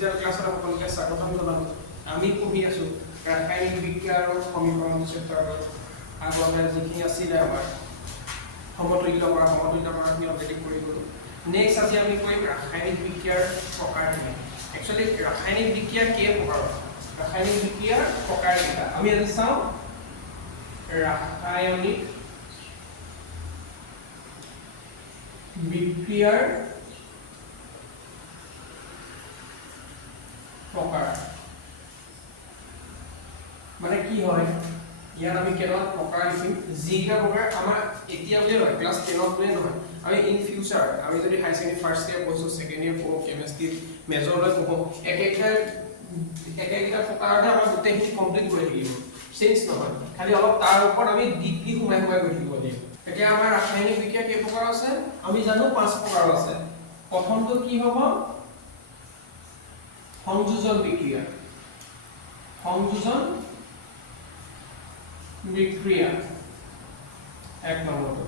Digital ক্লাছত আপোনালোকে স্বাগতম জনালো। আমি পঢ়ি আছো ৰাসায়নিক বিক্ৰিয়া আৰু সমীকৰণ চেপ্টাৰৰ আগতে যিখিনি আছিলে আমাৰ সমতুল্য কৰাখিনি অলৰেডি কৰি গ'লো। নেক্সট আজি আমি কৰিম ৰাসায়নিক বিক্ৰিয়াৰ প্ৰকাৰখিনি। একচুৱেলি ৰাসায়নিক বিক্ৰিয়া কেই প্ৰকাৰৰ? ৰাসায়নিক বিক্ৰিয়াৰ প্ৰকাৰকেইটা আমি আজি চাওঁ। ৰাসায়নিক বিক্ৰিয়াৰ প্ৰকাৰ মানে কি হয়, ইয়াত আমি কেইটা প্ৰকাৰ লিখিম। যিকেইটা প্ৰকাৰ আমাৰ এতিয়া বুলি নহয়, ক্লাছ 10 বুলি নহয়, আমি ইন ফিউচাৰ আমি যদি হাই ছেকেণ্ডাৰী ফাৰ্ষ্ট ইয়াৰ পঢ়িছো, ছেকেণ্ড ইয়াৰ পঢ়ো, কেমিষ্ট্ৰি মেজৰলৈ পঢ়ো, একেটা প্ৰকাৰতে আমাৰ গোটেইখিনি কমপ্লিট কৰি থাকিব, চেঞ্জ নহয়, খালি অলপ তাৰ ওপৰত আমি ডিপলি সোমাই গৈ থাকিব লাগিব। এতিয়া আমাৰ ৰাসায়নিক বিক্ৰিয়া কেই প্ৰকাৰ আছে আমি জানো, 5 প্ৰকাৰ আছে। প্ৰথমটো কি হ'ব? সংযোজন বিক্ৰিয়া। সংযোজন বিক্ৰিয়া এক নম্বৰটো।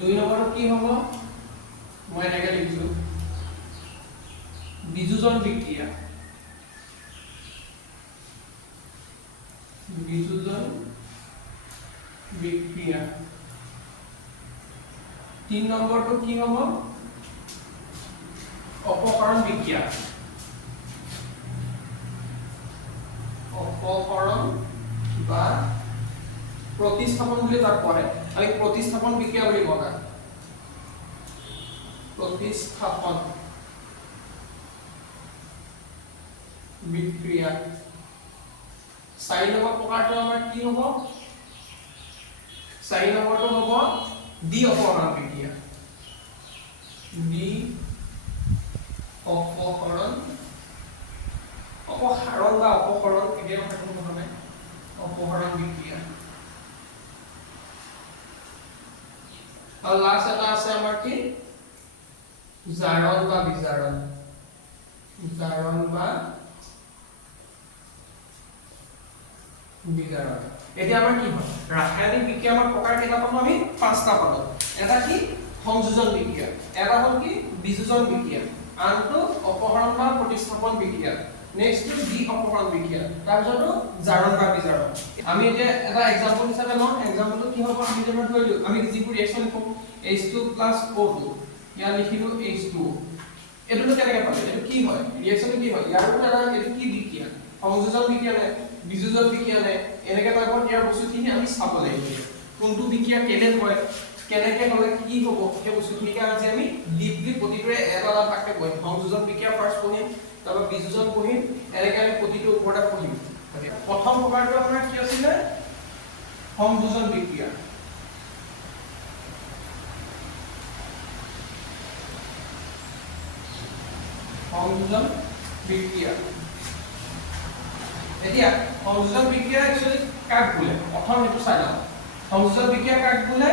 2 নম্বৰটো কি হ'ব? মই এনেকৈ লিখিছো বিযোজন বিক্ৰিয়া। বিযোজন বিক্ৰিয়া। 3 নম্বৰটো কি হ'ব? অপকৰণ বিক্ৰিয়া। অপকৰণ বা प्रतिस्थापन বুলি তাক কয়। আমি प्रतिस्थापन বিক্ৰিয়া বুলি কওঁ তাক। प्रतिस्थापन বিক্ৰিয়া। 4 নম্বৰ প্ৰকাৰটো আমাৰ কি হ'ব? 4 নম্বৰটো হ'ব দ্বি অপহৰণ বিক্ৰিয়া। দ্বি অপহৰণ, অপসাৰণ বা অপহৰণ কেতিয়াও থাকিব নহয়, অপহৰণ বিক্ৰিয়া। और लास्ट এটা আছে আমাৰ কি? জাৰণ বা বিজাৰণ। জাৰণ বা বিজাৰণ। এতিয়া আমাৰ কি হয়? ৰাসায়নিক বিক্ৰিয়া আমাৰ প্ৰকাৰ কেইটা পালো আমি? 5টা পালো। এটা কি? সংযোজন বিক্ৰিয়া, এটা হ'ল কি? বিযোজন বিক্ৰিয়া, আনটো অপহৰণ বা প্ৰতিস্থাপন বিক্ৰিয়া, নেক্সটটো দ্বি অপহৰণ বিক্ৰিয়া, তাৰপিছতো জাৰণ বা বিজাৰণ। আমি এতিয়া এটা এক্সাম্পল হিচাপে লওঁ। এক্সাম্পলটো কি হ'ব? আমি যেনে ধৰিলো আমি যিবোৰ ৰিঅ্যাকচন লিখো H2 + O2, ইয়াত লিখিলো H2O। এটো কেনেকৈ পালে? এটো কি হয়? ৰিঅ্যাকচন কি হয়? ইয়াৰ পৰা এটো কি বিক্ৰিয়া? সংযোজন বিক্ৰিয়া নে বিযোজন বিক্ৰিয়া নে? এনেকৈ টাইপৰ ইয়াৰ বস্তুখিনি আমি চাব লাগিব। কোনটো বিক্ৰিয়া কেনে হয়, কেনেকৈ হ'লে কি হ'ব, সেই বস্তুখিনিক আজি আমি ডিপলি প্ৰতিটোৰে এটা এটা ভাগকে পঢ়িম। সংযোজন বিক্ৰিয়া ফাৰ্ষ্ট পঢ়িম, তাৰপৰা বিযোজন পঢ়িম, এনেকৈ আমি প্ৰতিটোৰ ওপৰতে পঢ়িম। প্ৰথম প্ৰকাৰটো আপোনাৰ কি আছিলে? সংযোজন বিক্ৰিয়া। সংযোজন বিক্ৰিয়া। এতিয়া সংযোজন বিক্ৰিয়া একচুয়ালি কাক বোলে? প্ৰথম এটো চাই লওঁ। সংযোজন বিক্রিয়া কাক বোলে?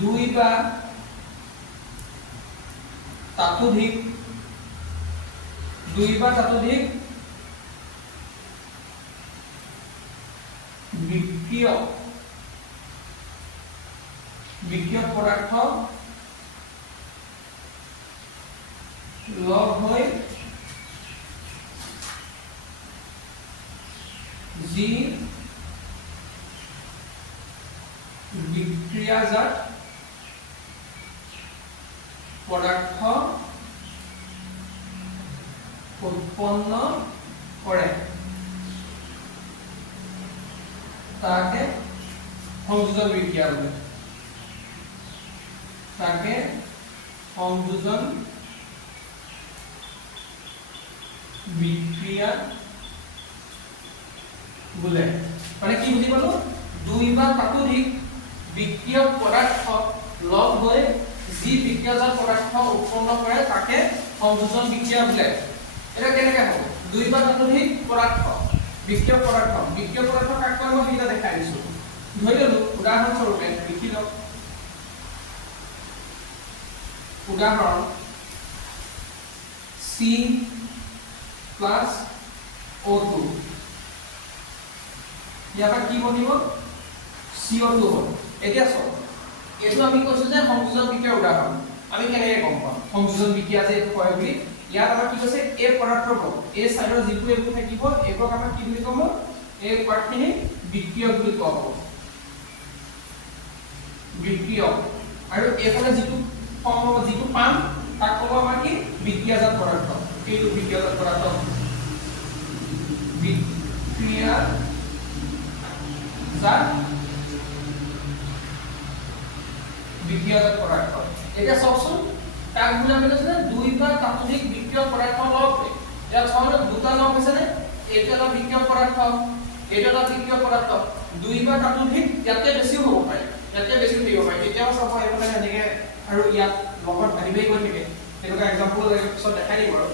দুই বা তাতোধিক বিক্রিয়ক পদার্থ লগ হৈ যি বিক্রিয়াজাত পদার্থ উৎপন্ন কৰে তাকে সংযোজন বিক্রিয়া বলে। তাকে সংযোজন বিক্রিয়া বলে। মানে কি বুঝি পালো? দুই বা তাতোধিক বিক্রিয়ক পদার্থ লগ হৈ যি বিক্রিয়াজাত পদার্থ উৎপন্ন কৰে তাকে সংযোজন বিক্রিয়া বলে। এটা কেনেকৈ হ'ব? দুই বা তাতোধিক পদার্থ বিক্রিয়ক পদার্থ কাক কয় মই এটা দেখাই দিছো। ধৰি ললো উদাহৰণস্বৰূপে লিখি লওক। উদাহৰণ C plus O2, ইয়াৰ পৰা কি বনিব? CO2 হ'ব। এতিয়া চাওক, এইটো আমি কৈছো যে সংযোজন বিক্ৰিয়াৰ উদাহৰণ। আমি কেনেকৈ গম পাম সংযোজন বিক্ৰিয়া যে এইটো হয় বুলি? ইয়াত আমাৰ কি কৈছে এই পদাৰ্থৰ এই সাইডৰ যিটো এইবোৰ থাকিব এইবোৰক আমাৰ কি বুলি ক'ম এই পাৰ্টখিনি বিক্ৰিয়ক বুলি কোৱা হ'ব বিক্ৰিয়ক আৰু এফালে যিটো ফৰ্ম হ'ব যিটো পাম তাক ক'ব আমাৰ কি বিক্ৰিয়াজাত পদাৰ্থ এইটো বিক্ৰিয়াজাত পদাৰ্থ বিক্ৰিয়াজাত পদাৰ্থ এতিয়া চাওকচোন তাক বুলি আমি কৈছে দুই বা তাতোধিক বিক্ৰিয়ক পদাৰ্থ লগ ইয়াত চাওক দুটা লগ হৈছে নে এইটো এটা বিক্ৰিয়ক পদাৰ্থ এইটো এটা বিক্ৰিয়ক পদাৰ্থ দুই বা তাতোধিক ইয়াতে বেছিও হ'ব পাৰে ইয়াতে বেছি দিব পাৰি তেতিয়াও চাব এইফালে এনেকে আৰু ইয়াত লগত ভাগিবই গৈ থাকে এনেকুৱা এক্সাম্পল পিছত দেখাই দিম আৰু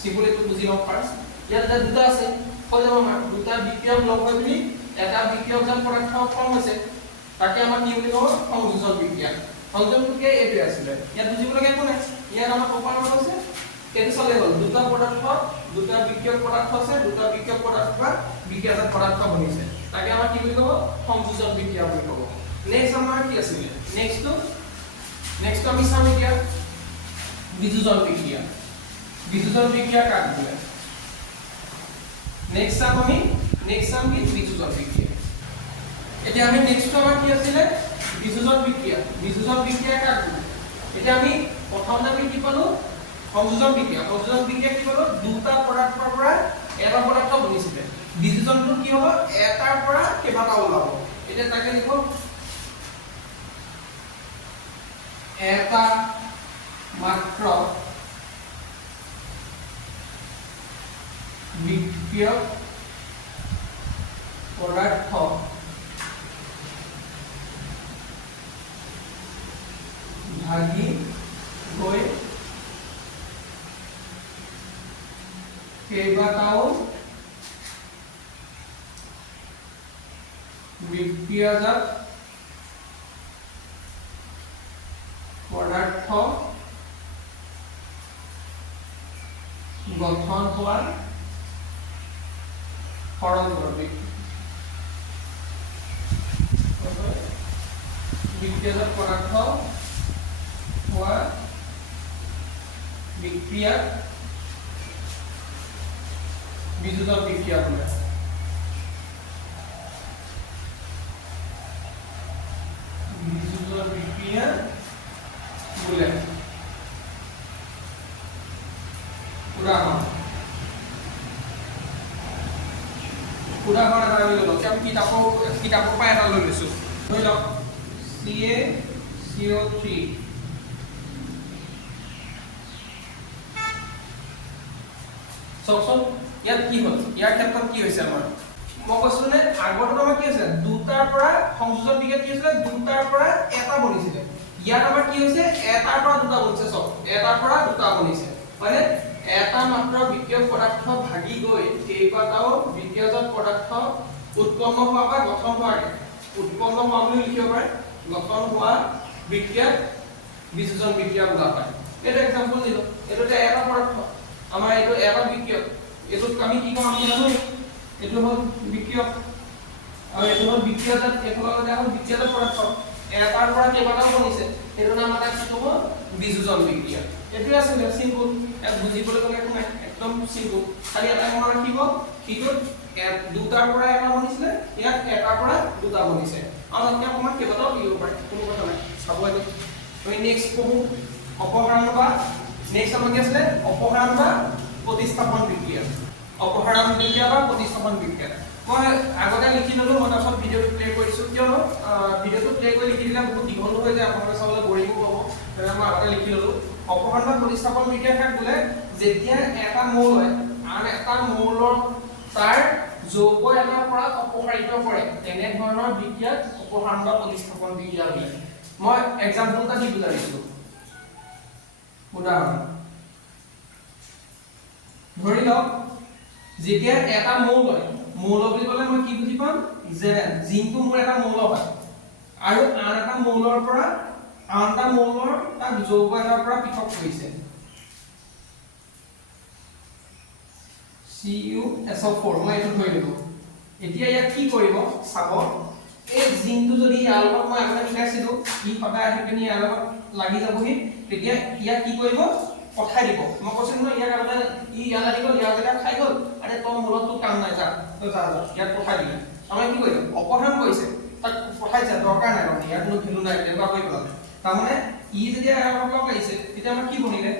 সিম্পল এইটো বুজি লওক ফাৰ্ষ্ট ইয়াত দুটা আছে হৈ যাব আমাৰ দুটা বিক্ৰিয়ক লগ হৈ পিনি এটা বিক্ৰিয়কজাত পদাৰ্থ ফৰ্ম হৈছে তাকে আমাৰ কি বুলি ক'ব সংযোজন বিক্ৰিয়া সংযোজনটোকে এইটো আছিলে ইয়াত বুজিবলগীয়া একো নাই ইয়াত আমাৰ প্ৰপাৰ হৈছে এইটো চলে হ'ল দুটা পদাৰ্থ দুটা বিক্ৰিয়ক পদাৰ্থ আছে দুটা বিক্ৰিয়ক পদাৰ্থ বা বিক্ৰিয়াজাত পদাৰ্থ বনিছে তাকে আমাৰ কি বুলি ক'ব সংযোজন বিক্ৰিয়া বুলি ক'ব নেক্সট আমাৰ কি আছে নেক্সট আমি চাম এতিয়া বিযোজন বিক্রিয়া কাক বলে নেক্সট চাম কি বিযোজন বিক্রিয়া এতিয়া আমি নেক্সট আমাৰ কি আছিল বিযোজন বিক্ৰিয়া কাক বলে এতিয়া আমি প্ৰথমতে আমি কি পালো সংযোজন বিক্ৰিয়া কি পালো দুটা পদাৰ্থৰ পৰা এটা পদাৰ্থ বনিছিলে বিযোজনটো কি হ'ব এটাৰ পৰা কেইবাটা ওলাব এতিয়া তাকে লিখো এটা মাত্ৰ বিক্ৰিয়ক পদাৰ্থ ভাগি গৈ কেইবাটাও বিক্ৰিয়াজাত পদাৰ্থ গঠন হোৱাৰ সৰল বিক্ৰিয়াজাত পদাৰ্থ হোৱা বিক্ৰিয়াক বিযোজন বিক্ৰিয়া বোলে বিযোজন বিক্ৰিয়া বোলে উদাহৰণ এটা লৈ লওক আমি কিতাপৰ পৰা এটা লৈ লৈছো ধৰি লওক CaCO3 চাওকচোন ইয়াত কি হ'ল ইয়াৰ ক্ষেত্ৰত কি হৈছে আমাৰ মই কৈছিলো নে আগৰটো আমাৰ কি হৈছে দুটাৰ পৰা সংযোজন বিক্ৰিয়া কি হৈছিলে দুটাৰ পৰা এটা বনিছিলে ইয়াত আমাৰ কি হৈছে এটাৰ পৰা দুটা বনিছে চব এটাৰ পৰা দুটা বনিছে মানে এটা মাত্ৰ বিক্ৰিয়ক পদাৰ্থ ভাগি গৈ কেইবাটাও বিক্ৰিয়াজাত পদাৰ্থ উৎপন্ন হোৱা বা গঠন হোৱাকে উৎপন্ন হোৱা বুলি লিখিব পাৰে গঠন হোৱা বিক্ৰিয়াক বিযোজন বিক্ৰিয়া বোলা হয় এটা এক্সাম্পল দিলো এটোতে এটা পদাৰ্থ আমাৰ এটো এটা বিক্ৰিয়ক এটো আমি কি কম আমি জানো এটো হ'ল বিক্ৰিয়ক আৰু এটো হ'ল বিক্ৰিয়াজাত এফালে হ'ল বিক্ৰিয়াজাত পদাৰ্থ এটাৰ পৰা কেইবাটাও বনিছে এটো নাম এটা কি ক'ব বিযোজন বিক্ৰিয়া এটো আছে সিম্পল এক বুজিবলৈ গলে একো নাই একদম সিম্পল খালি এটা মনত ৰাখিব কিটো দুটাৰ পৰা এটা বনিছিলে ইয়াত এটাৰ পৰা দুটা বনিছে আৰু আমি অকমান কেইবাটাও দিব পাৰে কোনো কথা নাই চাব এইটো আমি নেক্সট পঢ়ো অপসাৰণ বা নেক্সট আমাৰ কি আছে অপসাৰণ বা প্ৰতিস্থাপন বিক্ৰিয়া অপসাৰণ বিক্ৰিয়া বা প্ৰতিস্থাপন বিক্ৰিয়া মই আগতে লিখি ললো মই তাৰপিছত ভিডিঅ'টো প্লে কৰিছো কিয়নো ভিডিঅ'টো প্লে কৰি লিখি দিলে বহুত দীঘল হৈ যায় আপোনালোকে চাবলৈ বৰিং হ'ব সেইকাৰণে মই আগতে লিখি ললো অপসাৰণ বা প্ৰতিস্থাপন বিক্ৰিয়া কাক বোলে যেতিয়া এটা মৌল হয় আন এটা মৌলৰ তাৰ যৌগ এটাৰ পৰা অপসাৰিত কৰে তেনে ধৰণৰ বিক্ৰিয়াক অপসাৰণ বা প্ৰতিস্থাপন বিক্ৰিয়া বোলে মই এক্সাম্পল এটা দি বুজাইছো উদাহৰণ ধৰি লওক যেতিয়া এটা মৌল হয় মৌল বুলি ক'লে মই কি বুজি পাম যে জিনটো মোৰ এটা মৌল হয় আৰু আন এটা মৌলৰ পৰা আন এটা মৌলৰ তাৰ যৌগ এটাৰ পৰা পৃথক কৰিছে CuSO4 মই এইটো ধৰি ললো এতিয়া ইয়াত কি কৰিব চাব এই জিনটো যদি ইয়াৰ লগত মই আগতে লিখাইছিলো ই সদায় আহি কিনে ইয়াৰ লগত লাগি যাবহি তেতিয়া ইয়াত কি কৰিব পঠাই দিব মই কৈছিলো ন ইয়াক ই ইয়াত আহি গ'ল, ইয়াৰ জেগা খাই গ'ল, আৰে তোৰ মূলতটো কাম নাই, যা তই যা যা ইয়াত পঠাই দিলে। আমি কি কৰিম, অপসাৰণ কৰিছে, তাক পঠাইছে, দৰকাৰ নাই মানে ইয়াত কোনো ভেলু নাই, তেনেকুৱা কৰি পেলালে। তাৰমানে ই যেতিয়া ইয়াৰ লগত লগ লাগিছে তেতিয়া আমাৰ কি বনিলে,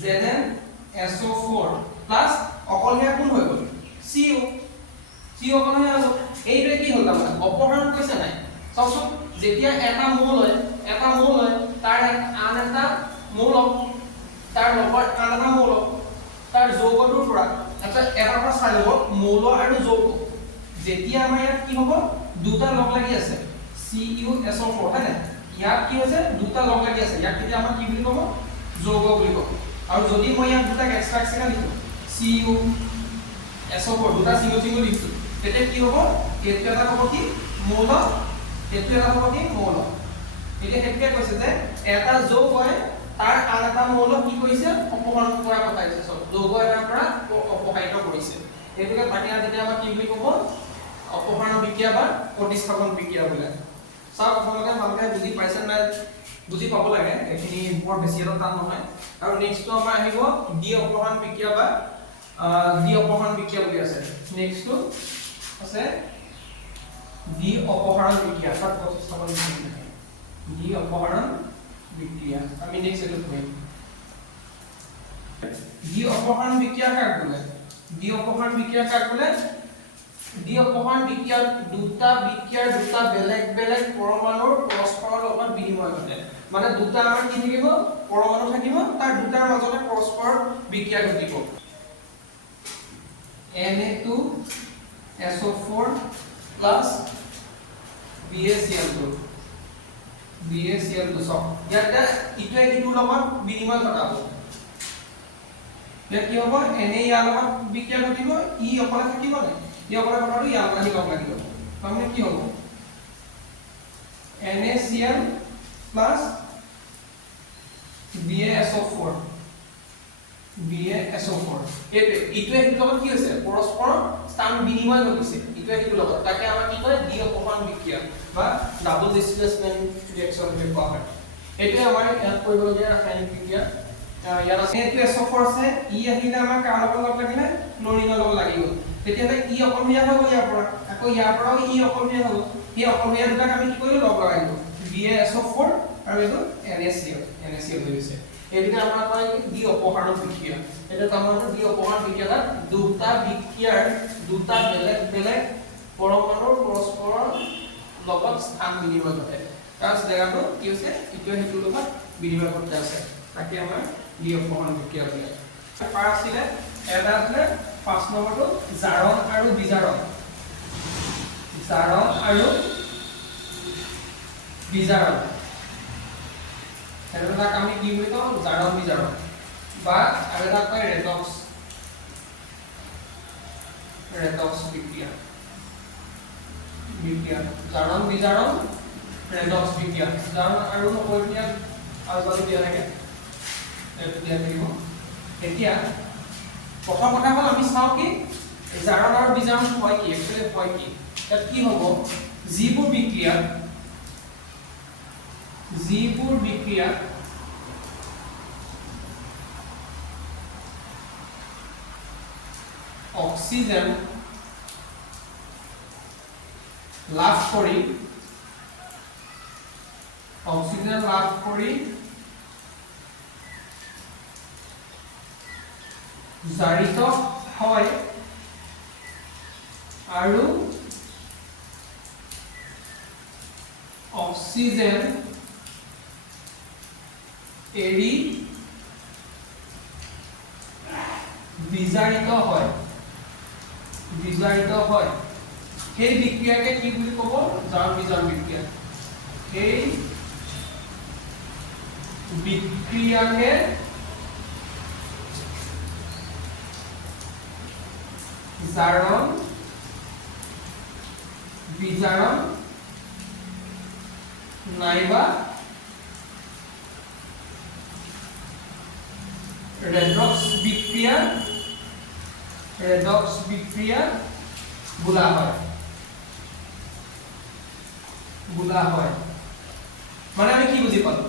ZnSO4 প্লাছ অকল হেয়া কোন হৈ গ'ল, CO অকল হেয়া হৈ গ'ল। এইটোৱে কি হ'ল, তাৰমানে অপসাৰণ কৰিছে নাই, চাওকচোন যেতিয়া এটা মৌল হয় তাৰ আন এটা মৌলক, তাৰ লগত আন এটা মৌলক তাৰ যৌগটোৰ পৰা এটা পৰা চাই ল'ব মৌল আৰু যৌগ। যেতিয়া আমাৰ ইয়াত কি হ'ব, দুটা লগ লাগি আছে CuSO4 হয় নাই, ইয়াত কি হৈছে দুটা লগ লাগি আছে, ইয়াক তেতিয়া আমাৰ কি বুলি ক'ব, যৌগ বুলি ক'ব। আৰু যদি মই ইয়াত দুটা এক্সট্ৰা লিখো CuSO4 দুটা চিংগল লিখছো, তেতিয়া কি হ'ব, এইটো এটা হ'ব কি মৌল, এইটো এটা হ'ব কি মৌল। এতিয়া সেইটোৱে কৈছে যে এটা যৌগ হয় তাৰ আন এটা মৌল কি কৰিছে, অপসাৰণ কৰা কথা হৈছে, চব যৌগ এটাৰ পৰা অপসাৰিত কৰিছে। এইটোকে তাকে যেতিয়া আমাৰ কি বুলি ক'ব, অপসাৰণ বিক্ৰিয়া বা প্ৰতিস্থাপন বিক্ৰিয়া বোলে। চাওক আপোনালোকে ভালকৈ বুজি পাইছে নাই, বুজি পাব লাগে, এইখিনি বৰ বেছি এটা টান নহয়। আৰু নেক্সটটো আমাৰ আহিব দ্বি অপসাৰণ বিক্ৰিয়া বা দ্বি অপসাৰণ বিক্ৰিয়া বুলি আছে। নেক্সটটো আছে দ্বি অপসাৰণ বিক্ৰিয়া বা প্ৰতিস্থাপন বিক্ৰিয়া, দ্বি অপসাৰণ বিক্রিয়া। আমি নেক্সট এটা পড়ি, দ্বি অপসারণ বিক্রিয়া কাক বলে, দ্বি অপসারণ বিক্রিয়া কাক বলে, দ্বি অপসারণ বিক্রিয়া দুটা বিক্ৰিয়াৰ দুটা বেলেগ বেলেগ পৰমাণুৰ পৰস্পৰৰ লগত বিনিময় ঘটে। মানে দুটা আমাৰ কি থাকিব, পৰমাণু থাকিব, তাৰ দুটাৰ মাজতে পৰস্পৰ বিক্ৰিয়া ঘটিব। Na2SO4 প্লাস BaCl2 চক ইয়াতে ইটোৱে ইটোৰ লগত বিনিময় ঘটাব। ইয়াত কি হ'ব, Na ইয়াৰ লগত বিক্ৰিয়া ঘটিব, ই অকলে থাকিব নে, ই অকলে ঘটাটো ইয়াৰ লগত লগ লাগিব, তাৰমানে কি হ'ব, NaCl প্লাস BaSO4 এইটো ইটোৱে ইটোৰ লগত কি হৈছে, পৰস্পৰ স্থান বিনিময় ঘটিছে ইটোৱে ইটোৰ লগত, তাকে আমাৰ কি কয় দ্বি অপসাৰণ বিক্ৰিয়া বা ডাবল ডিসপ্লেসমেন্ট ৰিঅ্যাকশন বুলি কোৱা হয়। এইটোৱে আমাৰ ইয়াত কৰিবলগীয়া ৰাসায়নিক বিক্ৰিয়া। ইয়াত আছে Na2SO4 আছে, ই আহিলে আমাৰ কাৰ লগত লগ লাগিলে, ক্লোৰিনৰ লগত লাগি গ'ল, তেতিয়াহ'লে ই অকলশৰীয়া হৈ গ'ল ইয়াৰ পৰা, আকৌ ইয়াৰ পৰাও ই অকলশৰীয়া হৈ গ'ল, সেই অকলশৰীয়া দুটাক আমি কি কৰিলো, লগ লগাই দিলো, BaSO4 আৰু এইটো NaCl হৈ গৈছে। এইটোকে আমৰা কয় দ্বি অপসাৰণ বিক্ৰিয়া। এটা তাৰমানে দ্বি অপসাৰণ বিক্ৰিয়া দুটা বিক্ৰিয়াৰ দুটা বেলেগ বেলেগ পৰমাণুৰ পৰস্পৰৰ লগত স্থান বিনিময় ঘটে, তাৰ জায়গাটো কি হৈছে, ইটোৱে সিটোৰ লগত বিনিময় ঘটে আছে, তাকে আমাৰ দ্বি অপসাৰণ বিক্ৰিয়া বুলি কয়। পাৰ আছিলে এটা আছিলে 5 নম্বৰটো জাৰণ আৰু বিজাৰণ, জাৰণ আৰু বিজাৰণ, এটাক আমি কি বুলি কওঁ, জাৰণ বিজাৰণ, বা আৰু এটা কয় ৰেডক্স বিক্ৰিয়া, জাৰণ বিজাৰণ ৰেডক্স বিক্ৰিয়া। জাৰণ আৰু নকৰিয়া আৰু যদি দিয়া থাকে এইটো দিয়া থাকিব। এতিয়া প্ৰথম কথা হ'ল আমি চাওঁ কি জাৰণ আৰু বিজাৰণ হয় কি, একচুৱেলি হয় কি, তাত কি হ'ব, যিবোৰ বিক্ৰিয়া অক্সিজেন লাভ কৰি জাৰিত হয় আৰু অক্সিজেন এৰি বিজাৰিত হয়, সেই বিক্ৰিয়াকে কি বুলি ক'ব, জাৰণ বিজাৰণ বিক্ৰিয়া। সেই বিক্ৰিয়াকে জাৰণ বিজাৰণ নাইবা ৰেডক্স বিক্ৰিয়া বোলা হয়। মানে আমি কি বুজি পালো,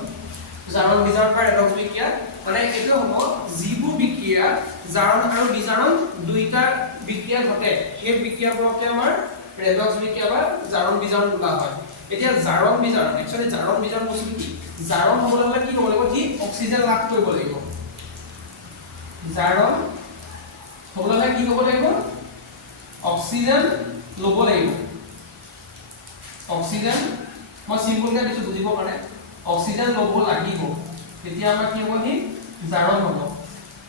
জাৰণ বিজাৰণ বা ৰেডক্স বিক্ৰিয়া মানে এইটো হ'ব যিবোৰ বিক্ৰিয়া জাৰণ আৰু বিজাৰণ দুইটা বিক্ৰিয়া ঘটে সেই বিক্ৰিয়াবোৰকে আমাৰ ৰেডক্স বিক্ৰিয়া বা জাৰণ বিজাৰণ বোলা হয় এতিয়া জাৰণ বিজাৰণ একচুয়ালি জাৰণ বিজাৰণ বস্তু কি জাৰণ হ'বলৈ হলে কি হ'ব লাগিব কি অক্সিজেন লাভ কৰিব লাগিব জাৰণ হ'বলৈ হলে কি হ'ব লাগিব অক্সিজেন ল'ব লাগিব অক্সিজেন মই সিম্পলকৈ দিছো বুজিব কাৰণে অক্সিজেন ল'ব লাগিব তেতিয়া আমাৰ কি হ'ব হি জাৰণ হ'ব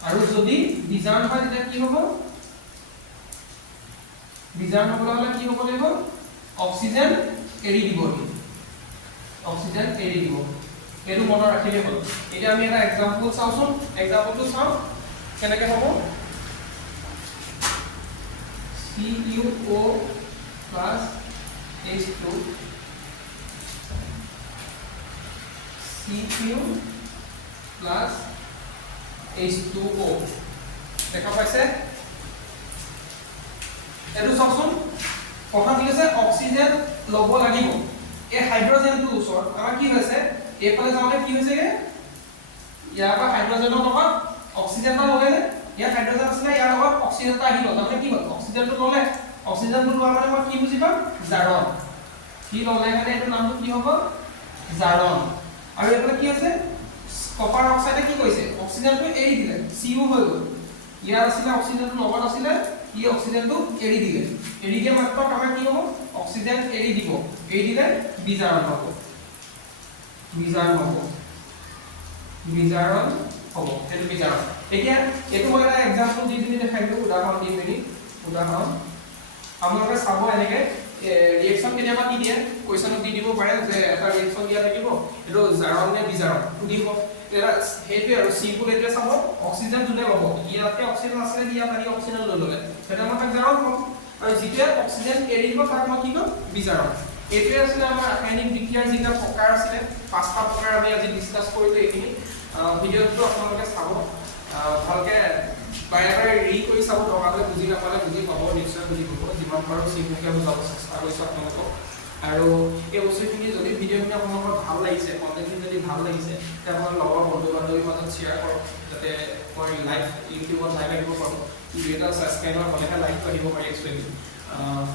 আৰু যদি বিজাৰণ হয় তেতিয়া কি হ'ব বিজাৰণ হ'বলৈ হলে কি হ'ব লাগিব অক্সিজেন এৰি দিব অক্সিজেন এৰি দিব এইটো মনত ৰাখিলে হ'ল এতিয়া আমি এটা এক্সাম্পল চাওচোন এক্সাম্পলটো চাও কেনেকৈ হ'ব CuO plus H2 Cu plus H2O দেখা পাইছে এটো চাওচোন কথা কি আছে অক্সিজেন ল'ব লাগিব এই হাইড্ৰোজেনটো ওচৰত আমাৰ কি হৈছে এইফালে যাওঁতে কি হৈছে ইয়াৰ পৰা হাইড্ৰোজেনৰ লগত অক্সিজেনটা ল'লে ইয়াৰ হাইড্ৰোজেন আছে ইয়াৰ লগত অক্সিজেনটা আহিল তাৰমানে কি হ'ল অক্সিজেনটো ল'লে অক্সিজেনটো লোৱা মানে মই কি বুজি পাম জাৰণ কি ল'লে মানে এইটো নামটো কি হ'ব জাৰণ আৰু এইফালে কি আছে কপাৰ অক্সাইডে কি কৰিছে অক্সিজেনটো এৰি দিলে Cu হৈ গ'ল ইয়াৰ আছিল অক্সিজেনটো লগত আছিল ই অক্সিজেনটো এৰি দিয়া মাত্ৰ আমাৰ কি হ'ব অক্সিজেন এৰি দিলে বিজাৰণ হ'ব বিজাৰণ হ'ব এইটো বিজাৰণ এতিয়া এইটো মই এটা এক্সাম্পল দি দিম দেখাই দিম উদাহৰণ দি মেলি উদাহৰণ আপোনালোকে চাব এনেকে ৰিয়েকচন কেতিয়াবা কি দিয়ে কোৱেশ্চনত দি দিব পাৰে যে এটা ৰিয়েকচন দিয়া থাকিব এটো জাৰণ নে বিজাৰণ সুধিব এটা হেইটোৱে আৰু সিম্পল এতিয়া চাব অক্সিজেন যোনে ল'ব ইয়াতে অক্সিজেন আছে ইয়াত আহি অক্সিজেন লৈ ল'লে সেটা মই তাক জাৰণ কম আৰু যেতিয়া অক্সিজেন এৰি দিব তাক মই কি কম বিজাৰণ এইটোৱে আছিল আমাৰ ৰাসায়নিক বিক্ৰিয়াৰ যিটা প্ৰকাৰ আছিল পাঁচটা প্ৰকাৰ আমি আজি ডিসকাস কৰিলো এইখিনি ভিডিঅটো আপোনালোকে চাব ভালকে বাৰে ৰি কৰি চাব দৰকাৰলৈ বুজি নাপালে বুজি পাব নিশ্চয় বুজি পাব যিমান পাৰো সিম্পলকৈ বুজাব চেষ্টা কৰিছো আপোনালোকক আৰু এই বস্তুখিনি যদি ভিডিঅ'খিনি আপোনালোকৰ ভাল লাগিছে কন্টেন্টখিনি যদি ভাল লাগিছে তেতিয়া আপোনাৰ লগৰ বন্ধু বান্ধৱীৰ মাজত শ্বেয়াৰ কৰক যাতে মই লাইভ ইউটিউবত লাইভ আহিব পাৰোঁ ভিডিঅ' এটা ছাবস্ক্ৰাইবাৰ হ'লেহে লাইভটো আহিব পাৰি একচুৱেলি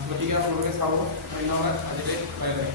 গতিকে আপোনালোকে চাব ধন্যবাদ আজিলৈ বাই বাই